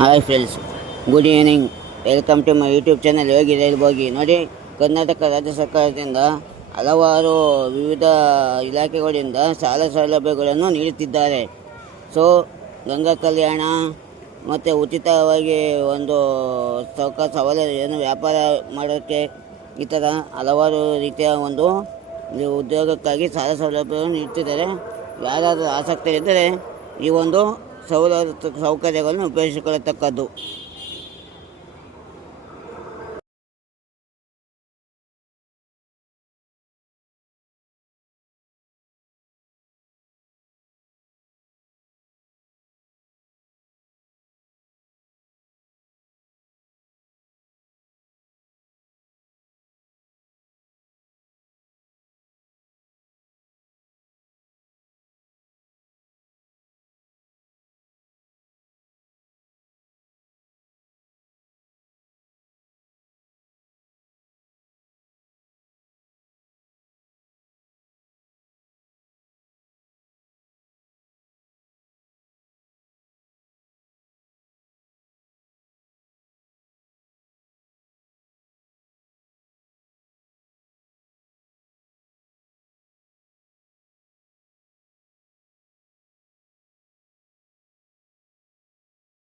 Hi friends, good evening. Welcome to my YouTube channel Yogi rail bogie. ನೋಡಿ, ಕರ್ನಾಟಕ ರಾಜ್ಯ ಸರ್ಕಾರದಿಂದ ಹಲವಾರು ವಿವಿಧ ಇಲಾಖೆಗಳಿಂದ ಸಾಲ ಸೌಲಭ್ಯಗಳನ್ನು ನೀಡುತ್ತಿದ್ದಾರೆ. ಸೊ ಗಂಗಾ ಕಲ್ಯಾಣ ಮತ್ತು ಉಚಿತವಾಗಿ ಒಂದು ಸವಲತ್ತು ವ್ಯಾಪಾರ ಮಾಡೋಕ್ಕೆ ಈ ಥರ ಹಲವಾರು ರೀತಿಯ ಒಂದು ಉದ್ಯೋಗಕ್ಕಾಗಿ ಸಾಲ ಸೌಲಭ್ಯವನ್ನು ನೀಡ್ತಿದ್ದಾರೆ. ಯಾರಾದರೂ ಆಸಕ್ತರಿದ್ದರೆ ಈ ಒಂದು ಸೌಕರ್ಯಗಳನ್ನು ಉಪಯೋಗಿಸಿಕೊಳ್ಳತಕ್ಕದ್ದು.